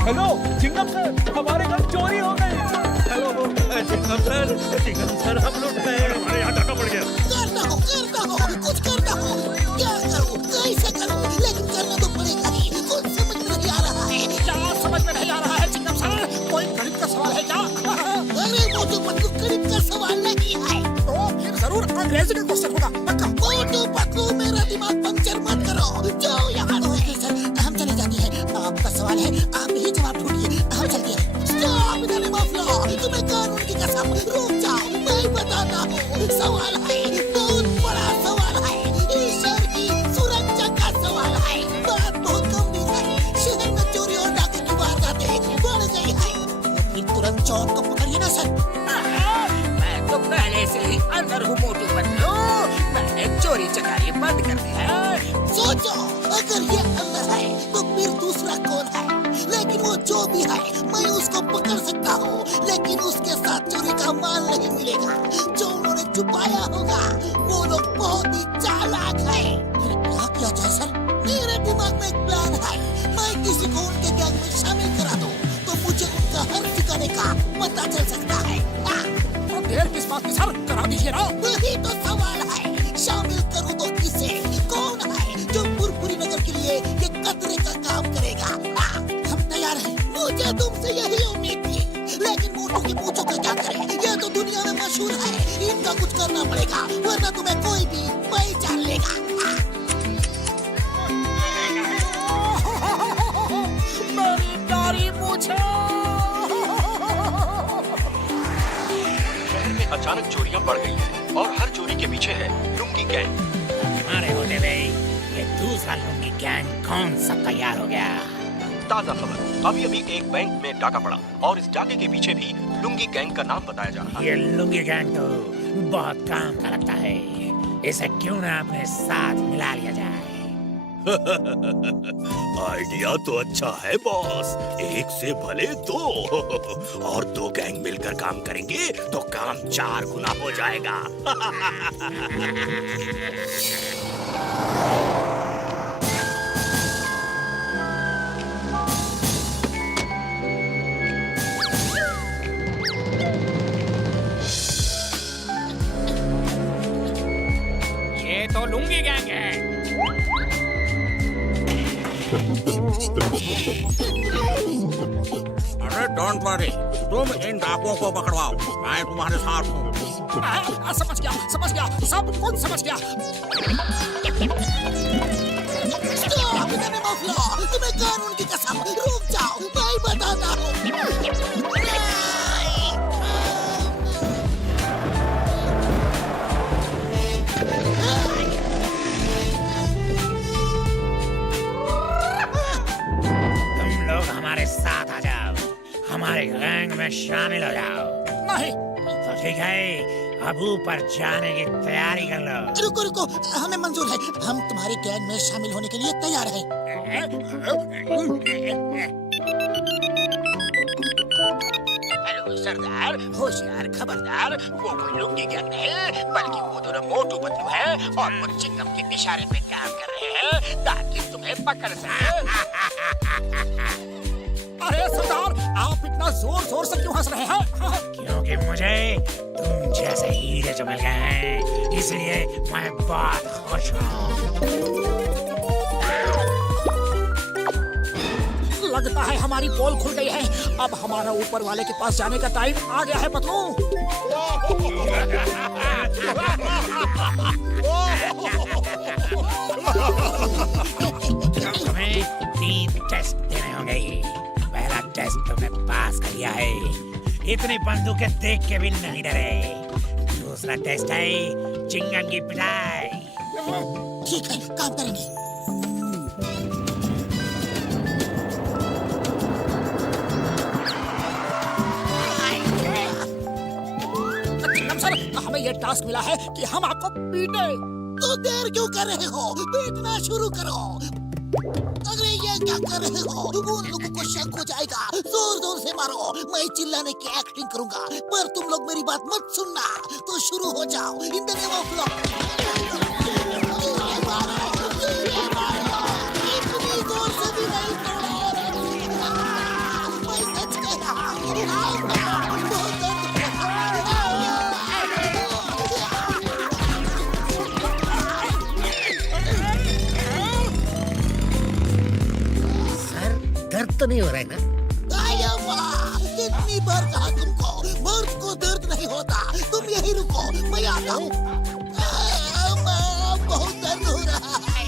Hello Chingam sir, हमारे घर चोरी हो गई। हेलो चिंगम सर हम लुट गए। हमारे यहाँ डाका पड़ गया। करना हो कुछ करना हो। क्या करूं कैसे करूं, लेकिन करना तो पड़ेगा ही। कुछ समझ में नहीं आ रहा है। क्या समझ में नहीं आ रहा है चिंगम सर? कोई गणित का सवाल है क्या? अरे मोटू पतलू गणित का सवाल नहीं है। तो फिर जरूर अंग्रेजी का क्वेश्चन होगा पक्का। मोटू पतलू मेरा दिमाग पंक्चर मत करो, जाओ यहाँ। ओके सर हम चले जाते हैं। आपका सवाल है आप ही जवाब ढूंढिए, हम चलते हैं। Stop the name of law, तुम्हें कानून की कसम। रुक जाओ मैं बताता हूँ। सवाल है बहुत बड़ा सवाल है, ईश्वर की सुरक्षा का सवाल है। बात बहुत गंभीर है, शहर में चोरी और डाके की वारदातें बढ़ गई है। फिर तुरंत चौर को पकड़िए ना सर। मैं तो पहले से ही अंदर हूँ मोटू पतलू। मैंने चोरी चकारी बंद कर दी है। सोचो अगर ये अंदर है तो फिर दूसरा कौन है? लेकिन वो जो भी है मैं उसको पकड़ सकता हूँ, लेकिन उसके साथ चोरी का माल नहीं मिलेगा जो उन्होंने छुपाया होगा। वो लोग बहुत ही चालाक है। फिर क्या किया जाए सर? मेरे दिमाग में एक प्लान है। मैं किसी को उनके गैंग में शामिल करा दूँ तो मुझे उनका हर ठिकाने का पता चल सकता है। तो देर किस बात की सर, करा दीजिए ना। वही तो सवाल है, शामिल करूँ तो किसे? कौन है जो पुरपुरी नगर के लिए ये कतरे का काम करेगा? हम तैयार हैं। मुझे तुमसे यही उम्मीद थी, लेकिन मोटू की पूछो का क्या करें? ये तो दुनिया में मशहूर है, इनका कुछ करना पड़ेगा वरना तुम्हें कोई भी पहचान लेगा। मेरी प्यारी पूछो। शहर में अचानक चोरियां बढ़ गई हैं और हर चोरी के पीछे है लुंगी गैंग। हमारे होते हुए ये दूसरा लुंगी गैंग कौन सा तैयार हो गया? ताजा खबर, अभी अभी एक बैंक में डाका पड़ा और इस डाके के पीछे भी लुंगी गैंग का नाम बताया जा रहा है। ये लुंगी गैंग तो बहुत काम का लगता है, इसे क्यों ना अपने साथ मिला लिया जाए। आइडिया तो अच्छा है बॉस, एक से भले दो। और दो गैंग मिलकर काम करेंगे तो काम 4 गुना हो जाएगा। ये तो लुंगी गैंग है। अरे डोंट वरी, तुम इन डाकुओं को पकड़वाओ, मैं तुम्हारे साथ हूँ। समझ गया, सब कुछ समझ गया। Stop the name of law, तुम्हें कानून की कसम। रुक जाओ मैं बताता हूँ। तुम लोग हमारे साथ आ जाओ, हमारे गैंग में शामिल हो जाओ। नहीं। तो ठीक है, अब ऊपर जाने की तैयारी कर लो। रुको हमें मंजूर है, हम तुम्हारे गैंग में शामिल होने के लिए तैयार हैं। हेलो सरदार, होशियार खबरदार, वो कोई लुंगी गैंग नहीं, बल्कि वो दोनों मोटू पतलू हैं और वो चिंगम के इशारे पे काम कर रहे हैं ताकि तुम्हें पकड़ सके। अरे सरदार, आप इतना जोर से क्यों हंस रहे हैं? क्योंकि मुझे तुम जैसे हीरे जो मिल गए हैं, इसलिए मैं बहुत खुश हूँ। लगता है हमारी पोल खुल गई है। अब हमारा ऊपर वाले के पास जाने का टाइम आ गया है पतलू। तुम्हें 3 टेस्ट देने होंगे। पहला टेस्ट तुमने पास कर लिया है, इतनी बंदूकें देख के भी नहीं डरे। दूसरा टेस्ट है चिंगम की पिटाई। ठीक है काम करेंगे। चिंगम सर, हमें ये टास्क मिला है कि हम आपको पीटे। तो देर क्यों कर रहे हो? पीटना शुरू करो। अरे ये क्या कर रहे हो? उन लोगों को शक हो जाएगा। जोर से मारो, मैं चिल्लाने की एक्टिंग करूंगा, पर तुम लोग मेरी बात मत सुनना। तो शुरू हो जाओ। In the name of law. इतनी जोर से भी नहीं तोड़ो। सर दर्द तो नहीं हो रहा है ना? कितनी बार कहा तुमको, मर्द को दर्द नहीं होता, तुम यही रुको, मैं आता हूँ। बहुत दर्द हो रहा है।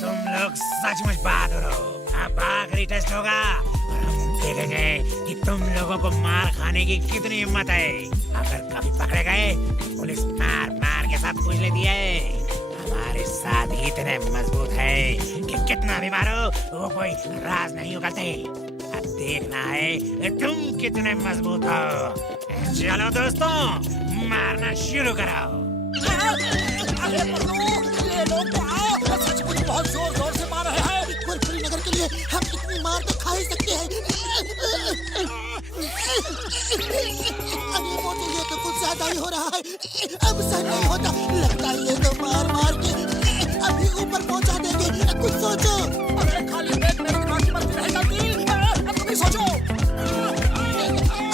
तुम लोग सचमुच बहादुर हो। अब आखिरी टेस्ट होगा और हम देखेंगे कि तुम लोगों को मार खाने की कितनी हिम्मत है। अगर कभी पकड़े गए पुलिस मार मार के सब कुछ लेती है। हमारे साथ इतने मजबूत है कि कितना भी मारो वो कोई राज नहीं उगलते। अब देखना है तुम कितने मजबूत हो। चलो दोस्तों, मारना शुरू करो। अरे ये लोग तो आओ, सचमुच बहुत जोर जोर से मार रहे हैं। कुरकुरी नगर के लिए हम इतनी मार तो खा ही सकते हैं। अरे मोटू, ये तो कुछ ज्यादा ही हो रहा है। अब सहन नहीं होता, लगता है ये तो मार मार के अभी ऊपर पहुंचा देंगे। कुछ सोचो। अरे खाली पेट मेरे दिमाग की मस्ती नहीं चलती। तुम भी सोचो।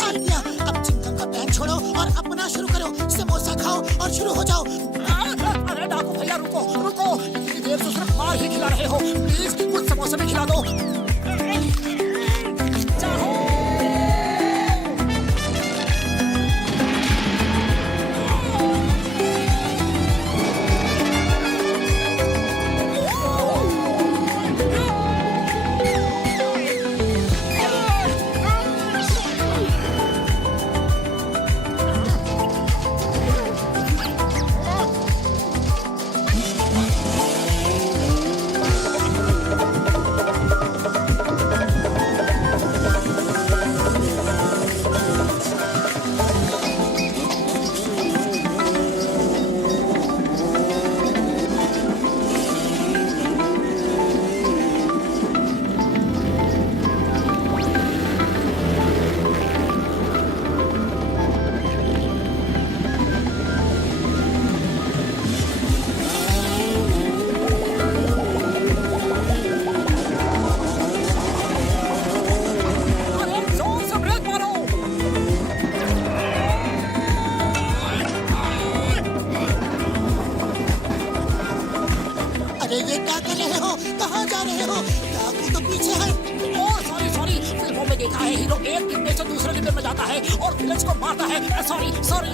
आलिया, अब चिंगम का पैर छोड़ो और अपना शुरू करो। समोसा खाओ और शुरू हो जाओ। अरे डाकू भैया, रुको रुको, इतनी देर से सिर्फ मार ही खिला रहे हो। प्लीज कुछ समोसा भी खिला दो। ये क्या कर रहे हो? कहाँ जा रहे हो? डाकू तो पीछे है। ओह सॉरी सॉरी, फिल्मों में देखा है हीरो एक डिब्बे से दूसरे डिब्बे में जाता है और विलेज को मारता है। Sorry sorry.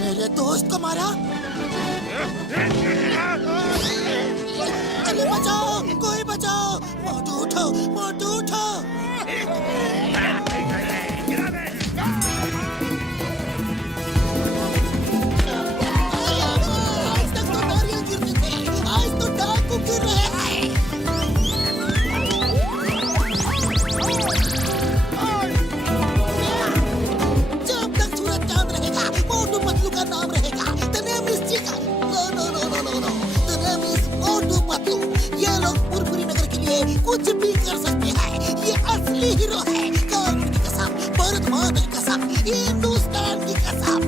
मेरे दोस्त को मारा। अरे बचाओ, कोई बचाओ। मोटू उठो, मोटू उठो। आज तक तो नारियल गिरते थे, आज तो डाकू गिर रहे हैं। जब तक सूरज चांद रहेगा, मोटू पतलू का नाम रहेगा। The name is Chica. No. The name is मोटू पतलू। ये लोग पुरपुरी नगर के लिए कुछ भी कर सकते हैं। ये असली हीरो है। कानून की कसम, भारत माता की कसम, हिंदुस्तान की कसम।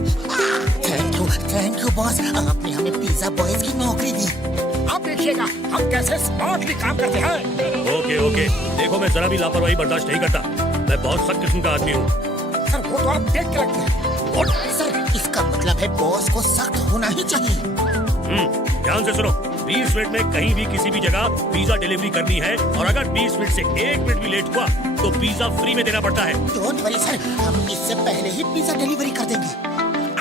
थैंक यू बॉस, आपने हमें पिज्जा बॉयज की नौकरी दी। अब देखिएगा हम कैसे स्मार्टली काम करते हैं। ओके, देखो मैं जरा भी लापरवाही बर्दाश्त नहीं करता। मैं बहुत सख्त किस्म का आदमी हूँ। सर वो तो आप देख के लगते हैं। सर इसका मतलब है बॉस को सख्त होना ही चाहिए। ध्यान से सुनो, 20 मिनट में कहीं भी किसी भी जगह पिज्जा डिलीवरी करनी है और अगर 20 मिनट से 1 मिनट भी लेट हुआ तो पिज्जा फ्री में देना पड़ता है। डोंट वरी सर, हम इससे पहले ही पिज्जा डिलीवरी कर देंगे।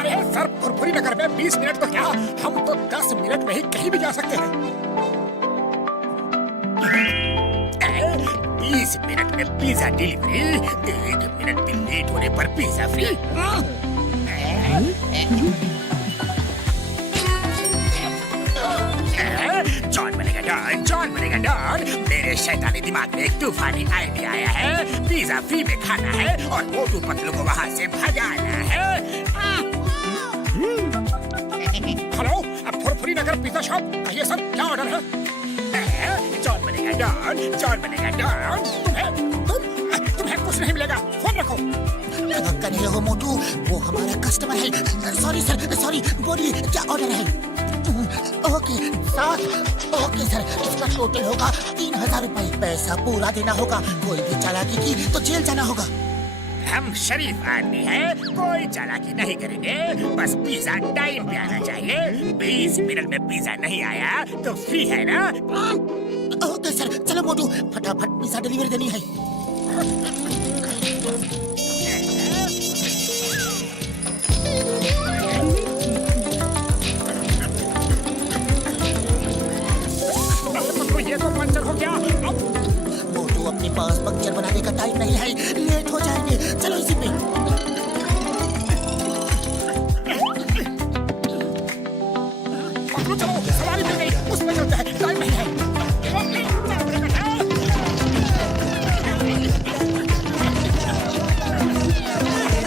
अरे सर, पुरपुरी नगर में 20 मिनट तो क्या, हम तो 10 मिनट में ही कहीं भी जा सकते हैं। 20 मिनट में पिज्जा डिलीवरी, 1 मिनट भी लेट होने पर पिज्जा फ्री। जॉन बनेगा डॉन। मेरे शैतानी दिमाग में एक तूफानी आइडिया आया है। पिज्जा फ्री में खाना है और मोटू पतलू को वहाँ से भगाना है। हेलो, अब फुरफुरी नगर पिज्जा शॉप, कहिए सर क्या ऑर्डर है? जॉन बनेगा डॉन, जॉन बनेगा डॉन। तुम्हें कुछ नहीं मिलेगा। फोन रखो। कर रहे हो मोटू, वो हमारा कस्टमर है। Sorry sir, sorry. बोलिए क्या ऑर्डर है? ओके सर, ओके सर, इसका टोटल होगा 3000 रुपए। पैसा पूरा देना होगा। कोई भी चालाकी की तो जेल जाना होगा। हम शरीफ आदमी हैं, कोई चालाकी नहीं करेंगे। बस पिज्जा टाइम पे आना चाहिए। 20 मिनट में पिज्जा नहीं आया तो फ्री है ना? ओके सर, चलो मोटू फटाफट पिज्जा डिलीवरी देनी है। ये तो पंचर हो गया। मोटू अपने पास पंक्चर बनाने का टाइम नहीं है, लेट हो जाएंगे। चलो इसी पे। पकड़ो, चलो सवारी मिल गई, उसमें चलते हैं। टाइम नहीं है।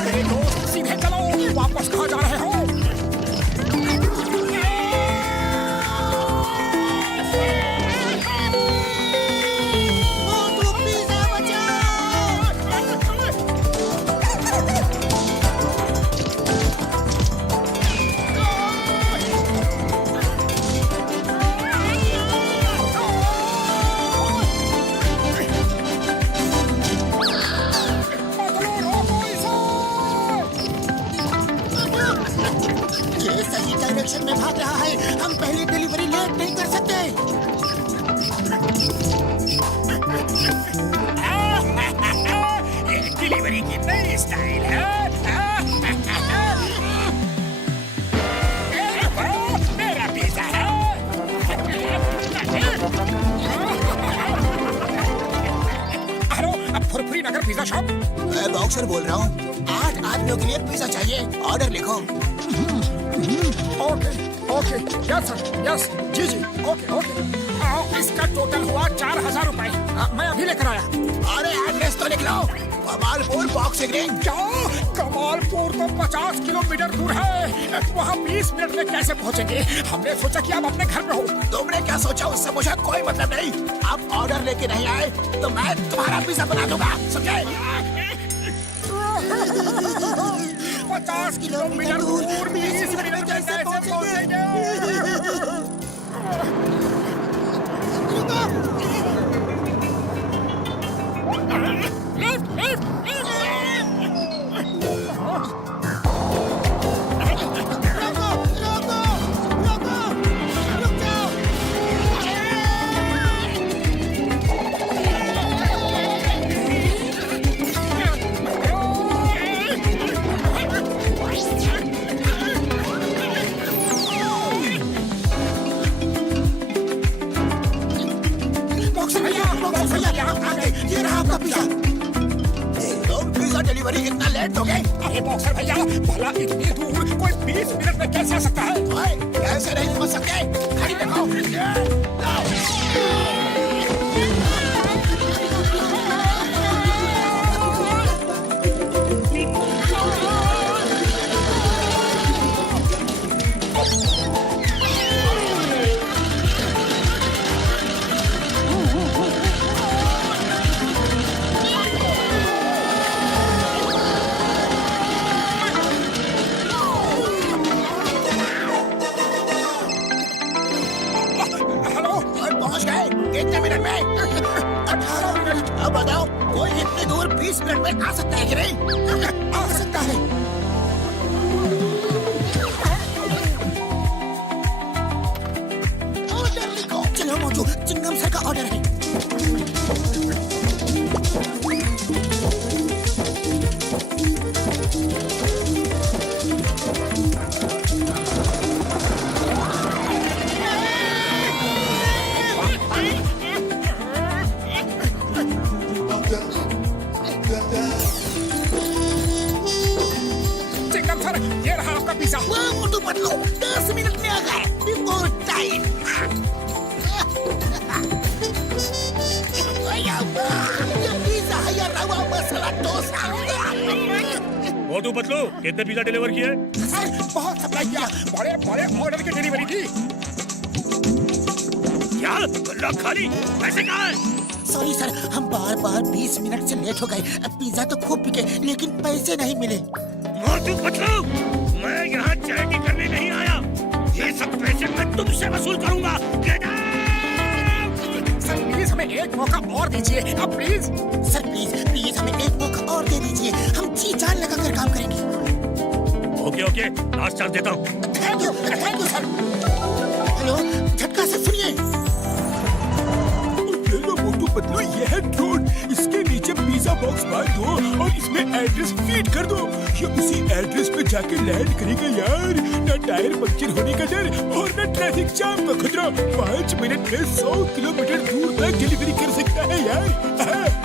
मेरे दोस्त सीधे चलो, वापस कहाँ जा रहे हो? मोटू पिज्जा बचाओ। ये सही डायरेक्शन में भाग रहा है। हम पहली डिलीवरी लेट नहीं कर सकते। ये डिलीवरी की नई स्टाइल है। मेरा पिज्जा है। हेलो, अब फुरफुरी नगर पिज्जा शॉप। मैं बॉक्सर बोल रहा हूँ। 8 आदमियों के लिए पिज्जा चाहिए। ऑर्डर लिखो। Okay okay, yes sir, yes, जी जी, ओके ओके। इसका टोटल हुआ 4000 रुपए। मैं अभी लेकर आया। अरे एड्रेस तो लिख लो। Kamalpur boxing ring. क्या? कमालपुर तो 50 किलोमीटर दूर है। वहाँ 20 मिनट में कैसे पहुँचेंगे? हमने सोचा कि आप अपने घर में हो। तुमने क्या सोचा उससे मुझे कोई मतलब नहीं। आप ऑर्डर लेके नहीं आए तो मैं तुम्हारा पिज्जा बना दूंगा, समझे? 50 किलोमीटर दूर 20 मिनट में कैसे पहुँचेंगे? ये रहा आपका पिज्जा। तुम पिज्जा डिलीवरी इतना लेट हो गए? अरे बॉक्सर भैया, भला इतनी दूर कोई 20 मिनट में कैसे आ सकता है? ओए, कैसे नहीं समझ सकते? खड़ी देखो। कितने मिनट में? 18 मिनट। अब बताओ, कोई इतनी दूर 20 मिनट में आ सकता है कि नहीं? आ सकता है। ऑर्डर लिखो। चलो मोटू, चिंगम सर का ऑर्डर है। चिंगम सर, ये रहा आपका पिज्जा। वाह मोटू पतलू, 10 मिनट में आ गए। Before time. ये पिज्जा है या रवा मसाला डोसा। मोटू पतलू, कितने पिज्जा डिलीवर किए? सर, बहुत सप्लाई किया। बड़े बड़े ऑर्डर की डिलीवरी थी। क्या गल्ला खाली? पैसे कहाँ हैं? सॉरी सर, हम बार बार 20 मिनट से लेट हो गए। पिज्जा तो खूब बिके लेकिन पैसे नहीं मिले। मोटू पतलू, मैं यहाँ चैरिटी करने नहीं आया। ये सब पैसे मैं तुमसे वसूल करूंगा। Get out! सर प्लीज हमें एक मौका और दीजिए अब प्लीज। सर प्लीज हमें एक मौका और दे दीजिए। हम जी जान लगा कर काम करेंगे। ओके, लास्ट चांस देता हूँ। Thank you sir. हेलो, झटका से सुनिए। ये लो मोटू पतलू, ये है ड्रोन। इसके नीचे पिज्जा बॉक्स बांध दो और इसमें एड्रेस फीड कर दो। ये उसी एड्रेस पे जाके लैंड करेगा यार। न टायर पंक्चर होने का डर और न ट्रैफिक जाम का खतरा। 5 मिनट में 100 किलोमीटर दूर तक डिलीवरी कर सकता है यार।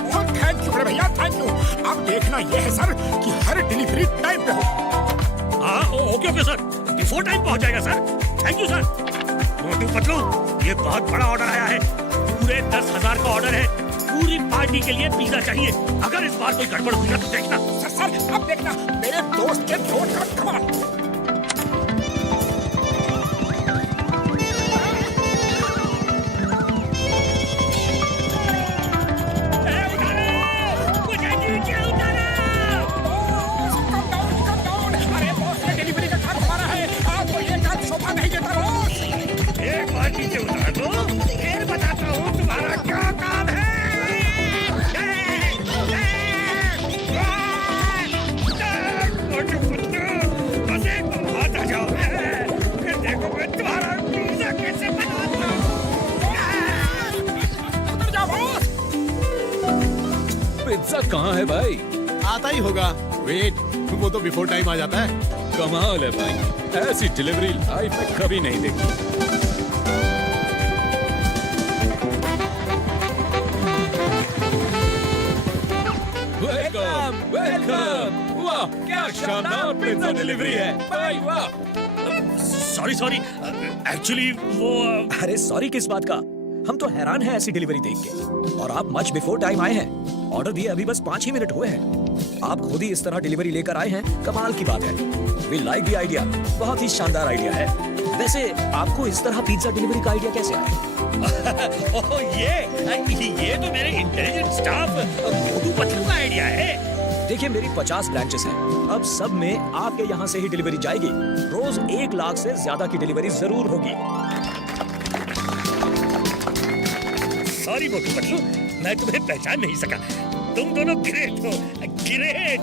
बहुत थैंक यू भैया, थैंक यू। अब देखना यह है सर कि हर डिलीवरी टाइम पे हो। हाँ, ओके सर, बिफोर टाइम पहुँच जाएगा sir. Thank you sir. Motu Patlu, ये बहुत बड़ा ऑर्डर आया है। पूरे 10,000 का ऑर्डर है। पूरी पार्टी के लिए पिज्जा चाहिए। अगर इस बार कोई गड़बड़ हुई ना तो देखना। सर अब देखना मेरे दोस्त के ड्रोन का कमाल। अरे बॉस, ये डिलीवरी का काम हमारा है। आपको ये काम शोभा नहीं देता बॉस। एक बार नीचे उतार दो, फिर बताता हूँ तुम्हारा क्या काम है। मोटू पतलू, बस एक बात आ जाओ, फिर देखो मैं तुम्हारा पिज्जा कैसे बनाता हूँ। उतर जाओ बॉस। पिज्जा कहाँ है भाई? आता ही होगा। वेट, वो तो बिफोर टाइम आ जाता है। कमाल है भाई, ऐसी डिलीवरी लाइफ में कभी नहीं देखी। वेलकम। वाह, क्या शानदार पिज्जा डिलीवरी है भाई, वाह। सॉरी, एक्चुअली वो अरे सॉरी किस बात का? हम तो हैरान हैं ऐसी डिलीवरी देख के। और आप मच बिफोर टाइम आए हैं। ऑर्डर दिए अभी बस 5 ही मिनट हुए हैं। आप खुद ही इस तरह डिलीवरी लेकर आए हैं, कमाल की बात है। वी लाइक द आइडिया, बहुत ही शानदार आइडिया है। वैसे आपको इस तरह पिज्जा डिलीवरी का आइडिया कैसे आया? ओह, ये तो मेरे इंटेलिजेंट स्टाफ मोटू पतलू का आइडिया है। देखिए, मेरी 50 ब्रांचेस हैं। अब सब में आपके यहाँ से ही डिलीवरी जाएगी। रोज 1 लाख से ज्यादा की डिलीवरी जरूर होगी। सॉरी मोटू पतलू, मैं तुम्हें पहचान नहीं सका। तुम दोनों ग्रेट हो, ग्रेट।